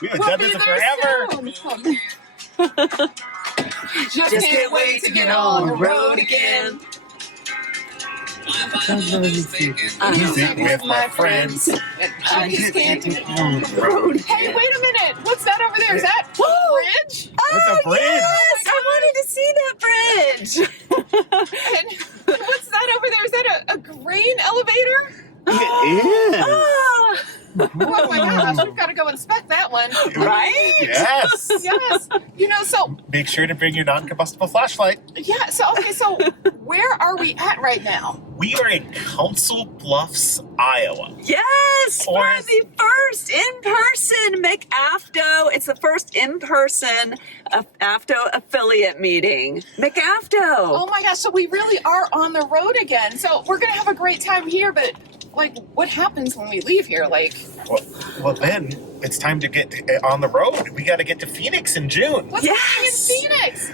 We haven't done this forever. Just can't wait to get on the road again. Music with my friends. I just can't get on the road. Hey, wait a minute. What's that over there? Is that a bridge? It's a bridge. Yes, I wanted to see that bridge. And what's that over there? Is that a grain elevator? It is. Oh, Oh my gosh, we've got to go inspect that one. right? Yes. Yes. So, Make sure to bring your non-combustible flashlight. yeah, so where are we at right now? We are in Council Bluffs, Iowa. Yes, for Or- the first in-person McAFDO. It's the first in-person AFDO affiliate meeting. McAFDO. Oh my gosh, so we really are on the road again. So we're going to have a great time here, but what happens when we leave here? Well, then it's time to get on the road. We got to get to Phoenix in June. What's happening in Phoenix?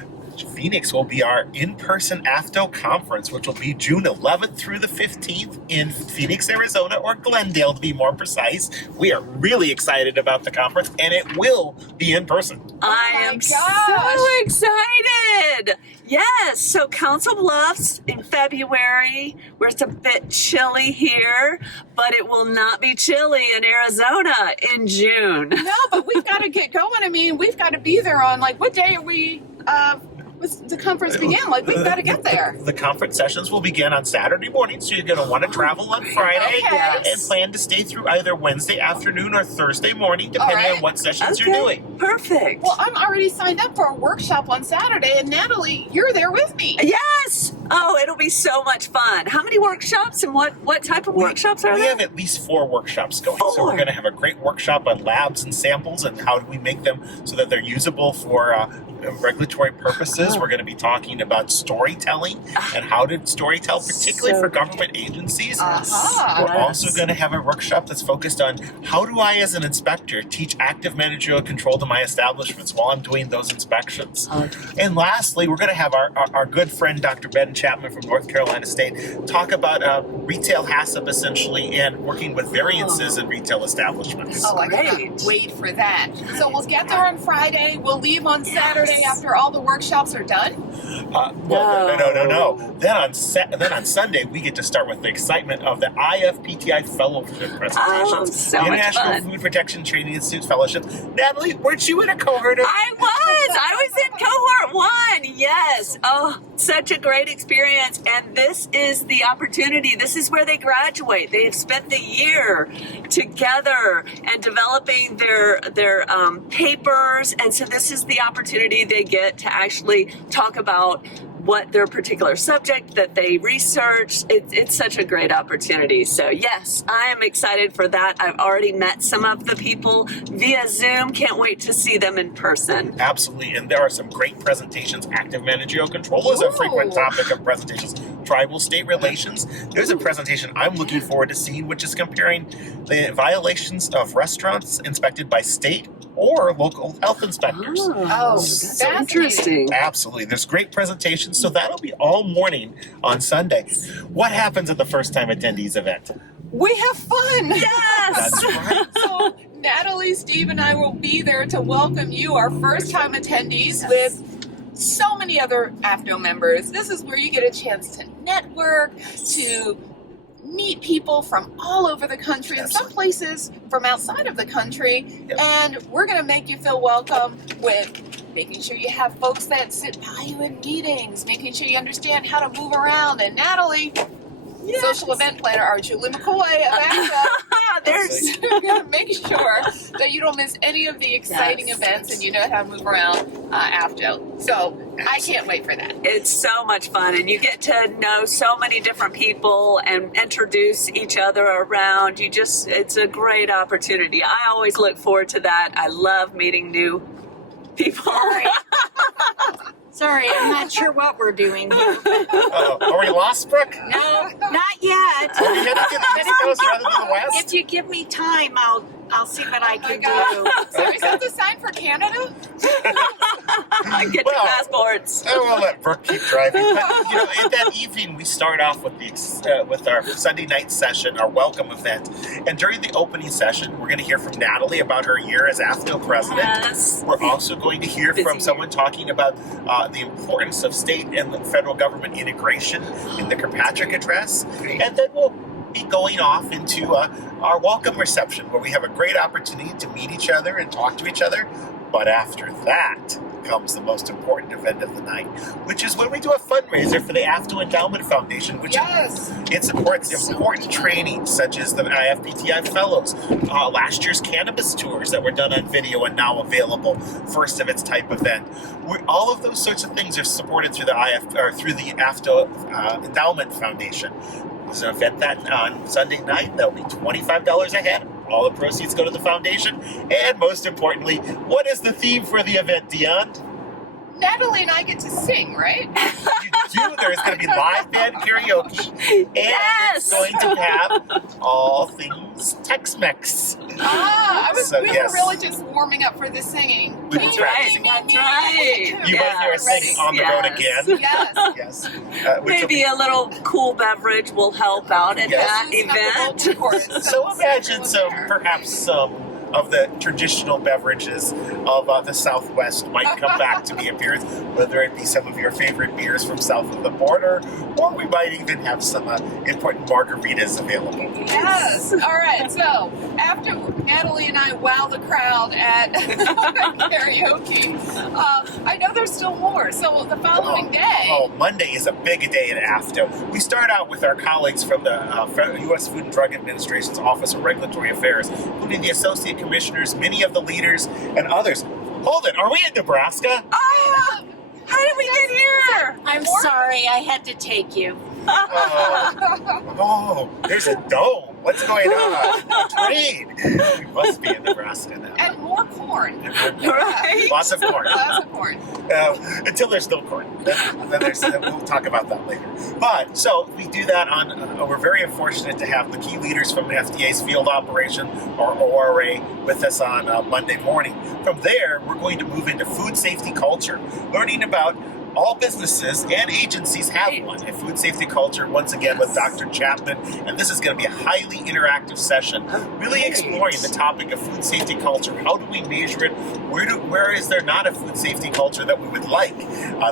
Phoenix will be our in-person AFDO conference, which will be June 11th through the 15th in Phoenix, Arizona, or Glendale to be more precise. We are really excited about the conference, and it will be in person. I am so excited. Yes, so Council Bluffs in February, where it's a bit chilly here, but it will not be chilly in Arizona in June. No, but we've got to get going. I mean, we've got to be there on, what day are we, what's the conference begin? We've got to get there. The conference sessions will begin on Saturday morning, so you're going to want to travel on Friday Okay. and plan to stay through either Wednesday afternoon or Thursday morning, depending on what sessions you're doing. Perfect. Well, I'm already signed up for a workshop on Saturday, and Natalie, you're there with me. Yes. Oh, it'll be so much fun. How many workshops and what type of workshops are We there? have at least 4 workshops going. So 4. we're going to have a great workshop on labs and samples and how do we make them so that they're usable for regulatory purposes. We're going to be talking about storytelling and how to storytell, particularly for government agencies. Uh-huh. We're also going to have a workshop that's focused on how do I, as an inspector, teach active managerial control to my establishments while I'm doing those inspections. And lastly, we're going to have our good friend, Dr. Ben Chapman from North Carolina State, talk about retail HACCP essentially and working with variances in retail establishments. Oh, I cannot wait for that. So we'll get there on Friday. We'll leave on Saturday after all the workshops are done. No. Then on Sunday, we get to start with the excitement of the IFPTI Fellow presentations. Oh, so the much International fun. Food Protection Training Institute Fellowship. Natalie, weren't you in a cohort of... I was in cohort 1. Yes. Oh, such a great experience. And this is the opportunity. This is where they graduate. They have spent the year together and developing their papers. And so this is the opportunity they get to actually talk about what their particular subject that they researched. It's such a great opportunity. So yes, I am excited for that. I've already met some of the people via Zoom. Can't wait to see them in person. Absolutely, and there are some great presentations. Active managerial control is a frequent topic of presentations. Tribal state relations. There's a presentation I'm looking forward to seeing, which is comparing the violations of restaurants inspected by state or local health inspectors. Oh, so interesting. Absolutely. There's great presentations, so that'll be all morning on Sunday. What happens at the first-time attendees event? We have fun. Yes. That's right. So Natalie, Steve, and I will be there to welcome you, our first-time attendees, with so many other AFDO members. This is where you get a chance to network, to meet people from all over the country, and some places from outside of the country. And we're going to make you feel welcome with making sure you have folks that sit by you in meetings, making sure you understand how to move around. And Natalie, social event planner, our Julie McCoy of AFDO, There's going to make sure that you don't miss any of the exciting events and you know how to move around AFDO. So I can't wait for that. It's so much fun, and you get to know so many different people and introduce each other around. It's a great opportunity. I always look forward to that. I love meeting new people. Sorry, I'm not sure what we're doing here. Are we lost, Brooke? No, not yet. Are we headed to the East Coast rather than the West? If you give me time, I'll see what I can do. So is that the sign for Canada? Get your passports. I will let Brooke keep driving. But, in that evening, we start off with with our Sunday night session, our welcome event. And during the opening session, we're going to hear from Natalie about her year as AFDO president. Yes. We're also going to hear from someone talking about the importance of state and federal government integration in the Kirkpatrick address. And then we'll be going off into our welcome reception, where we have a great opportunity to meet each other and talk to each other. But after that comes the most important event of the night, which is when we do a fundraiser for the AFDO Endowment Foundation, which it supports important training such as the IFPTI Fellows, last year's cannabis tours that were done on video and now available, first of its type event. All of those sorts of things are supported through the AFDO Endowment Foundation. There's an event that on Sunday night that'll be $25 a head. All the proceeds go to the foundation. And most importantly, what is the theme for the event, Dion? Natalie and I get to sing, right? You do. There's going to be live band karaoke. And it's going to have all things Tex-Mex. We were really just warming up for the singing. We were practicing. That's right. You might hear us sing On the Road Again. Yes. Maybe a little cool beverage will help out at that event. So imagine perhaps some of the traditional beverages of the Southwest might come back to be appearance, whether it be some of your favorite beers from south of the border, or we might even have some important margaritas available. Yes. All right. So after Natalie and I wow the crowd at karaoke, I know there's still more. So the following day. Monday is a big day at AFDO. We start out with our colleagues from the U.S. Food and Drug Administration's Office of Regulatory Affairs, including the Associate Commissioners, many of the leaders, and others. Hold it, are we in Nebraska? How did we get here? I'm sorry, I had to take you. There's a dome. What's going on? Train. We must be in Nebraska now. And more corn. Right? Lots of corn. Lots of corn. Until there's no corn. Then we'll talk about that later. But, so we do that we're very fortunate to have the key leaders from the FDA's field operation, or ORA, with us on Monday morning. From there, we're going to move into food safety culture, learning about all businesses and agencies have one. A food safety culture, once again, with Dr. Chapman. And this is going to be a highly interactive session, really exploring the topic of food safety culture. How do we measure it? Where is there not a food safety culture that we would like?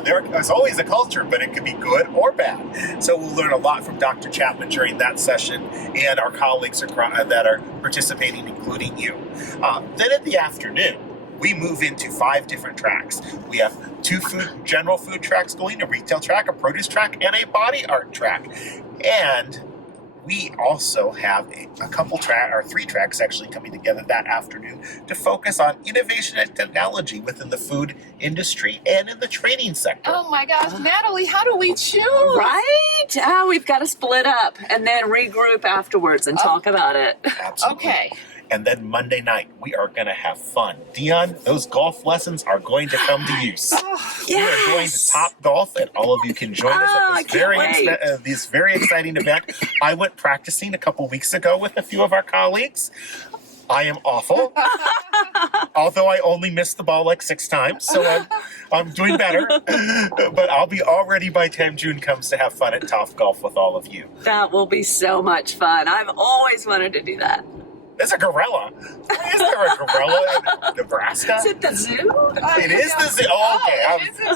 There's always a culture, but it could be good or bad. So we'll learn a lot from Dr. Chapman during that session and our colleagues that are participating, including you. Then in the afternoon, we move into 5 different tracks. We have 2 general food tracks going, a retail track, a produce track, and a body art track. And we also have a couple 3 tracks actually coming together that afternoon to focus on innovation and technology within the food industry and in the training sector. Oh my gosh, Natalie, how do we choose? Right? We've got to split up and then regroup afterwards and talk about it. Absolutely. Okay. And then Monday night, we are going to have fun. Dion, those golf lessons are going to come to use. We are going to Top Golf, and all of you can join us at this very exciting event. I went practicing a couple weeks ago with a few of our colleagues. I am awful, although I only missed the ball like 6 times, so I'm doing better. But I'll be all ready by the time June comes to have fun at Top Golf with all of you. That will be so much fun. I've always wanted to do that. There's a gorilla. Is there a gorilla in Nebraska? Is it the zoo? It is the zoo. Oh, okay.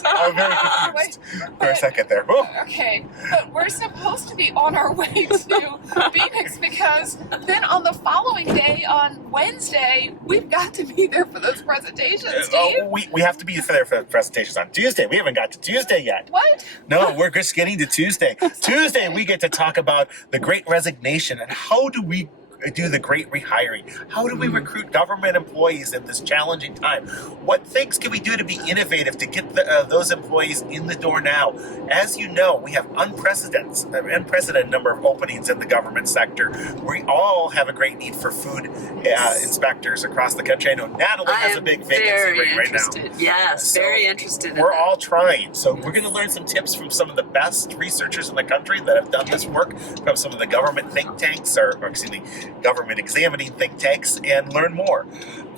I'm very confused for a second there. Ooh. Okay, but we're supposed to be on our way to Phoenix because then on the following day, on Wednesday, we've got to be there for those presentations, Steve. We have to be there for the presentations on Tuesday. We haven't got to Tuesday yet. What? No, we're just getting to Tuesday. Tuesday, we get to talk about the Great Resignation and how do we do the great rehiring? How do we recruit government employees in this challenging time? What things can we do to be innovative to get those employees in the door now? As you know, we have unprecedented number of openings in the government sector. We all have a great need for food inspectors across the country. I know Natalie has a big vacancy right now. Yes, so very interested. We're all trying. So we're going to learn some tips from some of the best researchers in the country that have done this work, from some of the government think tanks, or excuse me, government examining think tanks, and learn more.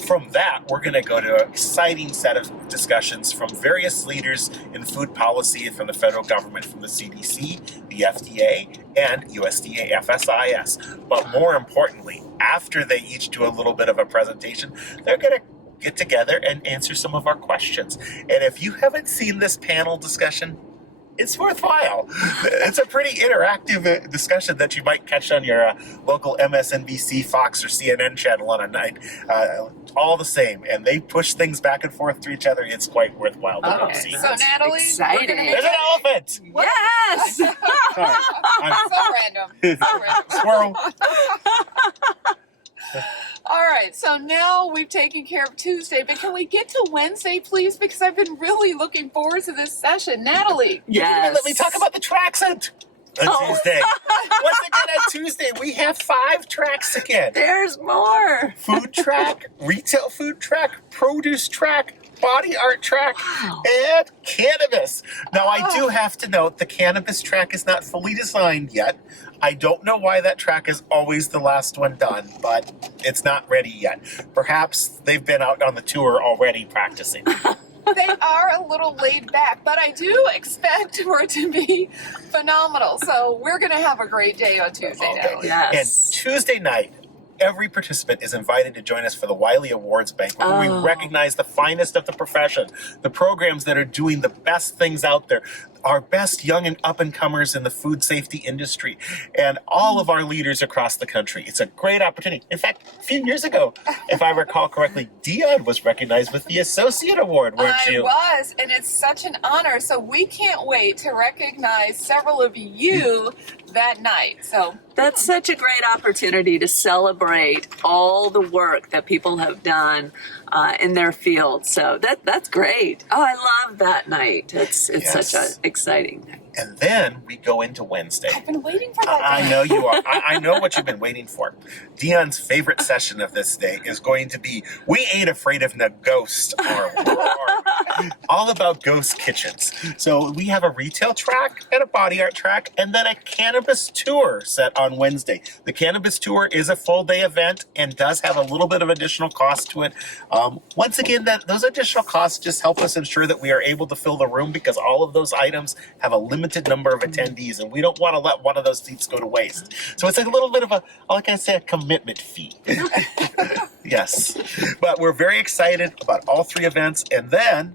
from that, we're going to go to an exciting set of discussions from various leaders in food policy from the federal government, from the CDC, the FDA, and USDA FSIS. But more importantly, after they each do a little bit of a presentation, they're going to get together and answer some of our questions. And if you haven't seen this panel discussion, it's worthwhile. It's a pretty interactive discussion that you might catch on your local MSNBC, Fox, or CNN channel on a night. All the same, and they push things back and forth to each other. It's quite worthwhile to come see. So Natalie, exciting. There's an elephant! Yes! Sorry, I'm so random. So random. squirrel. All right, so now we've taken care of Tuesday, but can we get to Wednesday, please? Because I've been really looking forward to this session. Natalie. Yes. Let me talk about the tracks on Tuesday. Once again on Tuesday, we have 5 tracks again. There's more. Food track, retail food track, produce track, body art track, and cannabis. Now, I do have to note the cannabis track is not fully designed yet. I don't know why that track is always the last one done, but it's not ready yet. Perhaps they've been out on the tour already practicing. They are a little laid back, but I do expect for it to be phenomenal. So we're going to have a great day on Tuesday, Natalie. Yes. And Tuesday night, every participant is invited to join us for the Wiley Awards Banquet, where we recognize the finest of the profession, the programs that are doing the best things out there, our best young and up-and-comers in the food safety industry, and all of our leaders across the country. It's a great opportunity. In fact, a few years ago, if I recall correctly, Dion was recognized with the Associate Award, weren't you? I was, and it's such an honor. So we can't wait to recognize several of you that night. So That's such a great opportunity to celebrate all the work that people have done in their field. So that's great. Oh, I love that night. It's Yes. such an exciting night. And then we go into Wednesday. I've been waiting for that. I know you are. I know what you've been waiting for. Dion's favorite session of this day is going to be We Ain't Afraid of No Ghost, or all about ghost kitchens. So we have a retail track and a body art track, and then a cannabis tour set on Wednesday. The cannabis tour is a full day event and does have a little bit of additional cost to it. Once again, those additional costs just help us ensure that we are able to fill the room, because all of those items have a limited number of attendees, and we don't want to let one of those seats go to waste. So it's like a little bit of a, like I say, a commitment fee. Yes. But we're very excited about all 3 events. And then,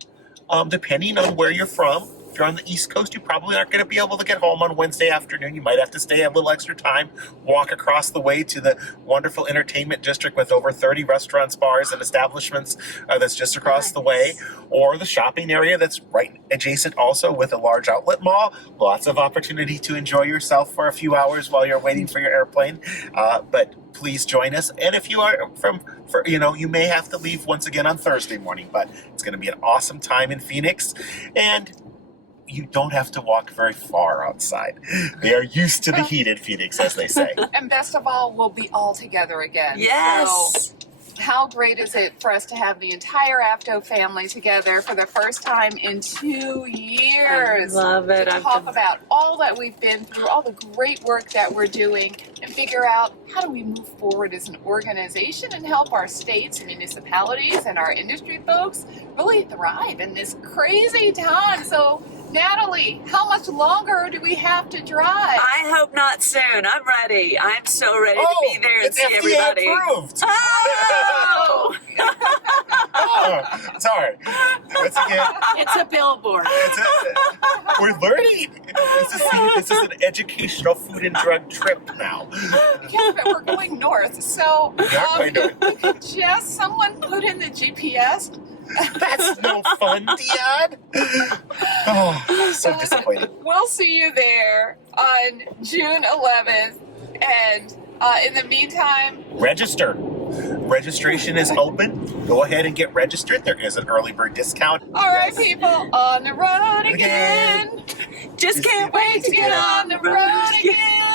depending on where you're from, if you're on the East Coast, you probably aren't going to be able to get home on Wednesday afternoon. You might have to stay a little extra time, walk across the way to the wonderful entertainment district with over 30 restaurants, bars, and establishments that's just across the way, or the shopping area that's right adjacent also with a large outlet mall. Lots of opportunity to enjoy yourself for a few hours while you're waiting for your airplane. But please join us. And if you are you may have to leave once again on Thursday morning, but it's going to be an awesome time in Phoenix. And you don't have to walk very far outside. They are used to the heat in Phoenix, as they say. And best of all, we'll be all together again. Yes. So how great is it for us to have the entire AFDO family together for the first time in 2 years? I love it. To talk about all that we've been through, all the great work that we're doing, and figure out how do we move forward as an organization and help our states and municipalities and our industry folks really thrive in this crazy time. So Natalie, how much longer do we have to drive? I hope not soon. I'm ready. I'm so ready to be there and it's see FDA everybody. approved. Oh! Oh, sorry. Once again, It's a billboard. we're learning. This is an educational food and drug trip now. Yeah, but we're going north. So We are going north. just someone put in the GPS. That's no fun, Dion. Oh, so disappointing. We'll see you there on June 11th. And in the meantime, Register. Registration is open. Go ahead and get registered. There is an early bird discount. all right, people, on the road again. Just can't wait to get on the road again.